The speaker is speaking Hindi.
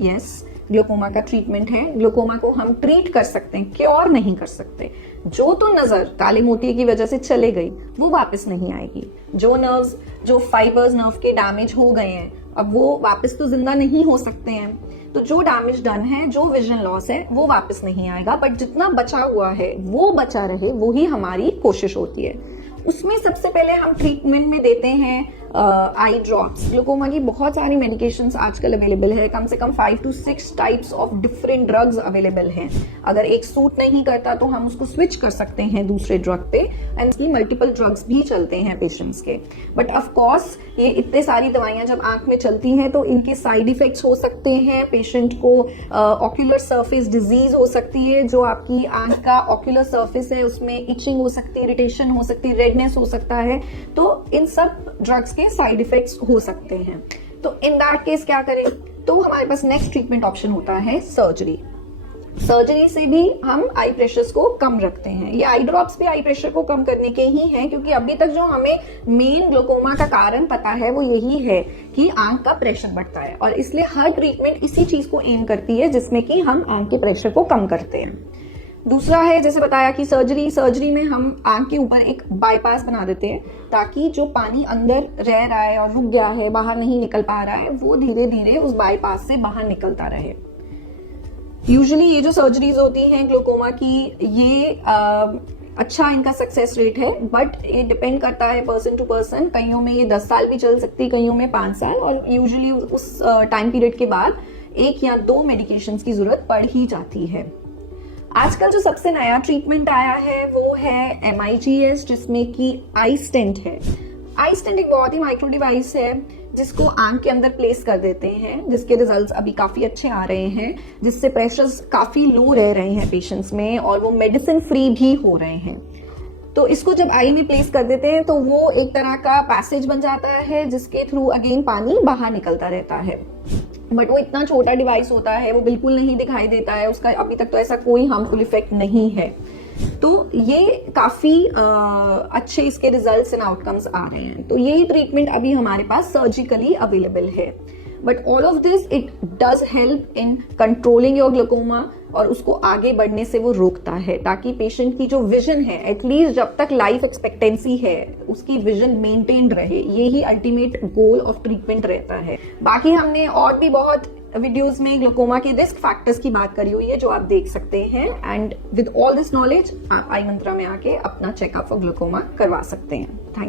यस, ग्लूकोमा का ट्रीटमेंट है। ग्लूकोमा को हम ट्रीट कर सकते हैं, क्योर नहीं कर सकते। जो तो नजर काले मोतिये की वजह से चले गई वो वापस नहीं आएगी। जो नर्व्स, जो फाइबर्स नर्व के डैमेज हो गए हैं, अब वो वापस तो जिंदा नहीं हो सकते हैं। तो जो डैमेज डन है, जो विजन लॉस है, वो वापस नहीं आएगा। बट जितना बचा हुआ है वो बचा रहे, वो ही हमारी कोशिश होती है। उसमें सबसे पहले हम ट्रीटमेंट में देते हैं आई ड्रॉप्स। ग्लूकोमा की बहुत सारी मेडिकेशंस आजकल अवेलेबल है, कम से कम 5 to 6 types of different drugs available हैं। अगर एक सूट नहीं करता तो हम उसको स्विच कर सकते हैं दूसरे ड्रग पे, एंड इसकी मल्टीपल ड्रग्स भी चलते हैं पेशेंट्स के। बट ऑफ कोर्स ये इतने सारी दवाइयां जब आंख में चलती हैं तो इनके साइड इफेक्ट्स हो सकते हैं। पेशेंट को ऑक्यूलर सरफेस डिजीज हो सकती है, जो आपकी आंख का ऑक्यूलर सरफेस है उसमें इचिंग हो सकती है, इरिटेशन हो सकती है, रेडनेस हो सकता है। तो इन सब ड्रग्स के साइड इफेक्ट्स हो सकते हैं। तो इन दैट केस क्या करें? तो हमारे पास नेक्स्ट ट्रीटमेंट ऑप्शन होता है सर्जरी। सर्जरी से भी हम आई प्रेशर्स को कम रखते हैं। ये आई ड्रॉप्स भी आई प्रेशर को कम करने के ही हैं, क्योंकि अभी तक जो हमें मेन ग्लूकोमा का कारण पता है वो यही है कि आंख का प्रेशर बढ़ता है, और इसलिए हर ट्रीटमेंट इसी चीज को एम करती है जिसमें कि हम आंख के प्रेशर को कम करते हैं। दूसरा है, जैसे बताया कि सर्जरी में हम आंख के ऊपर एक बाईपास बना देते हैं, ताकि जो पानी अंदर रह रहा है और रुक गया है, बाहर नहीं निकल पा रहा है, वो धीरे धीरे उस बाईपास से बाहर निकलता रहे। यूजुअली ये जो सर्जरीज होती हैं ग्लूकोमा की, ये अच्छा इनका सक्सेस रेट है, बट ये डिपेंड करता है पर्सन टू पर्सन। कईयों में ये 10 साल भी चल सकती है, कईयों में 5 साल, और यूजुअली उस टाइम पीरियड के बाद 1 या 2 मेडिकेशंस की जरूरत पड़ ही जाती है। आजकल जो सबसे नया ट्रीटमेंट आया है वो है MIGS, जिसमें कि आई स्टेंट है। आई स्टेंट एक बहुत ही माइक्रो डिवाइस है जिसको आंख के अंदर प्लेस कर देते हैं, जिसके रिजल्ट्स अभी काफी अच्छे आ रहे हैं, जिससे प्रेशर्स काफी लो रह रहे हैं पेशेंट्स में, और वो मेडिसिन फ्री भी हो रहे हैं। तो इसको जब आई में प्लेस कर देते हैं तो वो एक तरह का पैसेज बन जाता है, जिसके थ्रू अगेन पानी बाहर निकलता रहता है। बट वो इतना छोटा डिवाइस होता है, वो बिल्कुल नहीं दिखाई देता है, उसका अभी तक तो ऐसा कोई हार्मफुल इफेक्ट नहीं है। तो ये काफी अच्छे इसके रिजल्ट्स एंड आउटकम्स आ रहे हैं। तो यही ट्रीटमेंट अभी हमारे पास सर्जिकली अवेलेबल है। But all of this it does help in controlling your glaucoma, और उसको आगे बढ़ने से वो रोकता है, ताकि पेशेंट की जो विजन है, एटलीस्ट जब तक लाइफ एक्सपेक्टेंसी है, उसकी विजन मेंटेन रहे। ये ही अल्टीमेट गोल ऑफ ट्रीटमेंट रहता है। बाकी हमने और भी बहुत वीडियोस में ग्लूकोमा के रिस्क फैक्टर्स की बात करी हुई है, जो आप देख सकते हैं। And with all this knowledge आप आई मंत्रा में आके अपना चेकअप फॉर ग्लूकोमा करवा सकते हैं। Thank you.